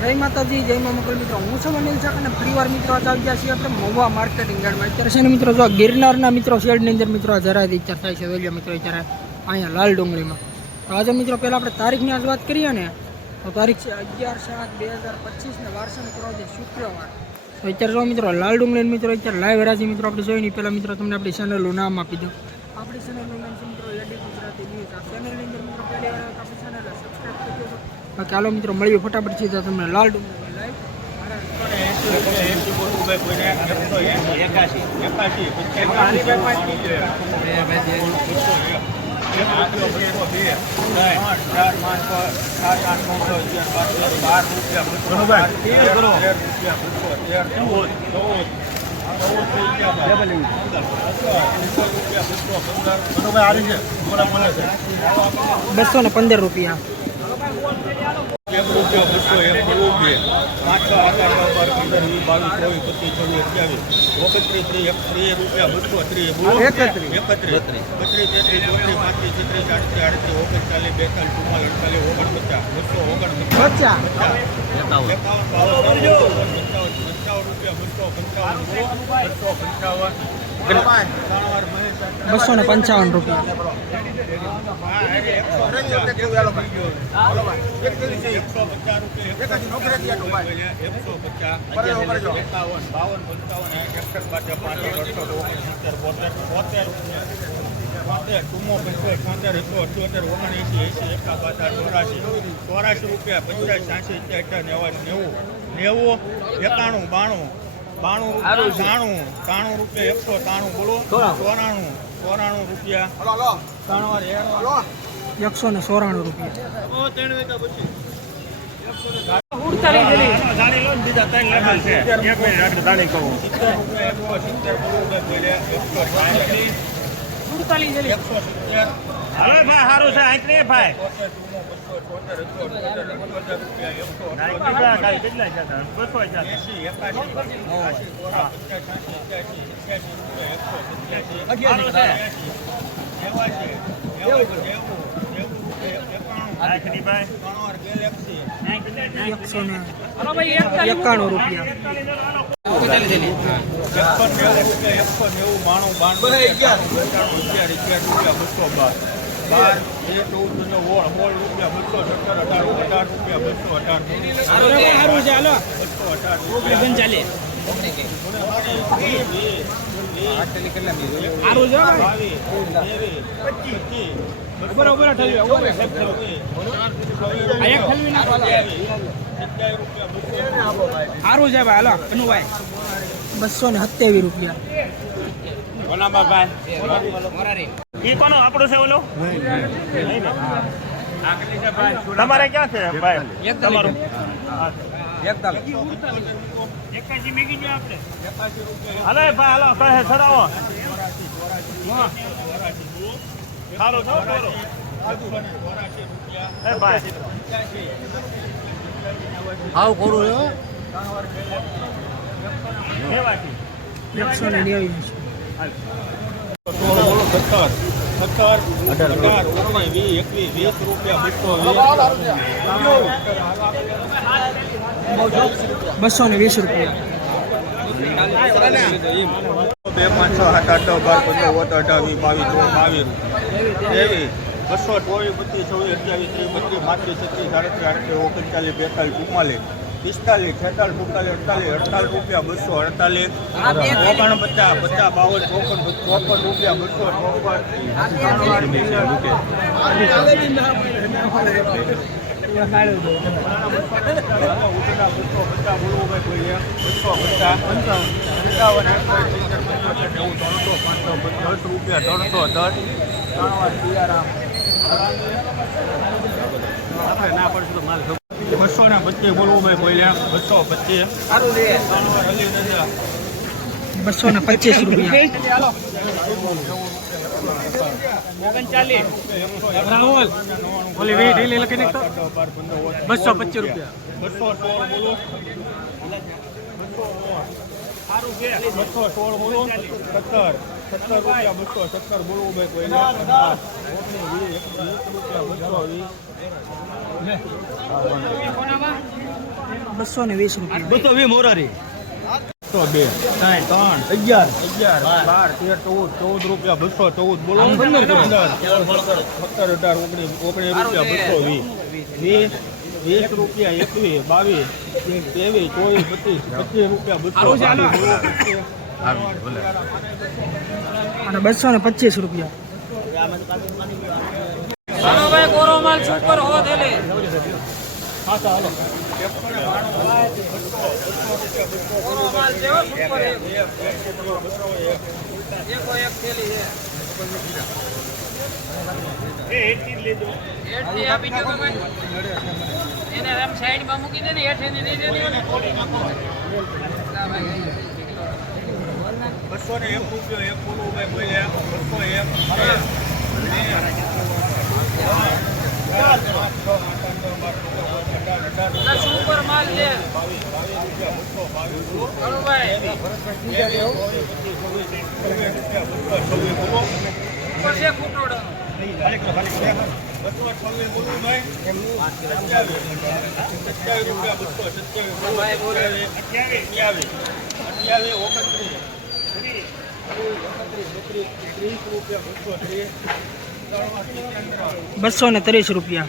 જય માતાજી, જય મા મકલ મિત્રો. હું છું અનિલ શાહ અને ફરીવાર મિત્રો આજે આવી ગયા છીએ આપણે મહુવા માર્કેટિંગ યાર્ડમાં અત્યારે છે ને મિત્રો, જો ગિરનારના મિત્રો, શેડની અંદર મિત્રો જરાય વિચાર થાય છે. વેલ્યો મિત્રો અત્યારે અહીંયા લાલ ડુંગળીમાં. તો આજે મિત્રો, પહેલાં આપણે તારીખની આજ વાત કરીએ ને, તો તારીખ છે અગિયાર સાત બે હજાર પચીસને વારસો મિત્રો, આજે શુક્રવાર. તો અત્યારે જો મિત્રો, લાલ ડુંગળીને મિત્રો, અત્યારે લાઈવ હરાજી મિત્રો, આપણે જોઈ નહીં પહેલાં મિત્રો, તમને આપણી ચેનલનું નામ આપી દઉં. આપણી ચેનલનું નામ છે મિત્રો એડી ગુજરાતી ન્યૂઝ આ ચેનલની અંદર મિત્રો, પહેલી વાર આપણી ચેનલ સબસ્ક્રાઈબ કરી દેજો બાકી હાલો મિત્રો મળીએ ફટાફટ સીધા તમને લાલ બસો ને પંદર રૂપિયા. રૂપિયો બસો એક બોલું બે પાંચ છ આઠ આઠ બાર પંદર વીસ બાવીસ ચોવીસ પચીસ. છવ્વીસ અઠ્યાવીસ ઓગણત્રીસ ત્રીસ એક ત્રીસ રૂપિયા બસો ત્રીસ એકત્રીસ. એકત્રીસ બત્રીસ તેત્રીસ ચોત્રીસ પાંત્રીસ છત્રીસ આડત્રીસ આડત્રીસ ઓગણચાલીસ બેતાલીસ ચુમ્માલીસ અડતાલીસ ઓગણપચાસ બસો ઓગણપચાસ પચાસ. પંચાવન બસો ને પંચાવન રૂપિયા. ચોરાશી રૂપિયા પચાસ સાસી નેવું નેવું એકાણું બાણું બાણું રૂપિયા ત્રાણું રૂપિયા એકસો ત્રાણું બોલો. ચોરાણું. ચોરાણું રૂપિયા. એકસો ને ચોરાણું રૂપિયા. હાલો ભાઈ સારું છે નહીં ભાઈ. આંખ નહીં એકસો ને એકાણું રૂપિયા. એકસો નેવું બાણું બાણું અગિયાર રૂપિયા બસો બાર. બાર બે ચૌદ ને ઓળ ઓળ રૂપિયા. બસો સત્તર અઢાર અઢાર રૂપિયા બસો અઢાર બસો અઢાર સારું છે ભાઈ હાલો અનુભાઈ બસો ને સત્યાવીસ રૂપિયા ઈ કોનો? આપણું છે ઓલો? તમારે ક્યાં છે? ભાઈ તમારું. એકાશી મેગી જો આપણે. હાલો ભાઈ હાલો કહે ચડાવો. સારું બોલો એ ભાઈ. કેવાથી? એકસો ને બોલો સત્તર સત્તર અઢાર ઓગણીસ વીસ એકવીસ વીસ રૂપિયા બસો બસો ને વીસ રૂપિયા. બે પાંચસો આઠ આઠ બાર પંદર ઓત અઢાવીસ બાવીસ ત્રણ બાવીસ. ત્રેવીસ બસો ચોવીસ બત્રીસ ચોવીસ અઠ્યાવીસ ત્રીસ બત્રીસ પાંત્રીસ છત્રીસ સાડત્રીસ આડત્રીસ ઓગણચાલીસ બેતાલીસ ચુમ્માલીસ. પિસ્તાલીસ છેતાલીસ સુડતાલીસ અડતાલીસ અડતાલીસ રૂપિયા બસો અડતાલીસ. ઓગણ પચાસ પચાસ બાવન ચોપન ચોપન રૂપિયા બસો ચોપન. રૂપિયા ત્રણસો દસ ત્રણ વાર આપણે ના પડશે તો માલ બસો ને પચીસ બોલવું ભાઈ બોલ્યા. બસો પચીસ બસો ને પચીસ રૂપિયા બસો પચીસ રૂપિયા. બસો સોળ બોલો. બસો સોળ બોલો. સત્તર. સત્તર રૂપિયા બસો સત્તર બોલવું ભાઈ કોઈ વીસ બસો ને વીસ રૂપિયા બસો વી મોરારી બસો બે ત્રણ ત્રણ અગિયાર અગિયાર બાર તેર ચૌદ ચૌદ રૂપિયા બસો ચૌદ બોલો પંદર. સત્તર અઢાર ઓગણીસ ઓગણીસ રૂપિયા બસો વીસ વીસ વીસ રૂપિયા એકવીસ બાવીસ ત્રેવીસ ચોવીસ પચીસ પચીસ રૂપિયા બસો. અને બસો ને પચીસ રૂપિયા. એને આમ સાઈડમાં મૂકી દે ને ને બસો ને એક રૂપિયો એક પૂરું ભાઈ બોલ્યા બસો એક સુપર માલ છે. અઠ્યાવીસ ઓગણત્રીસ. બસો ને ત્રીસ રૂપિયા.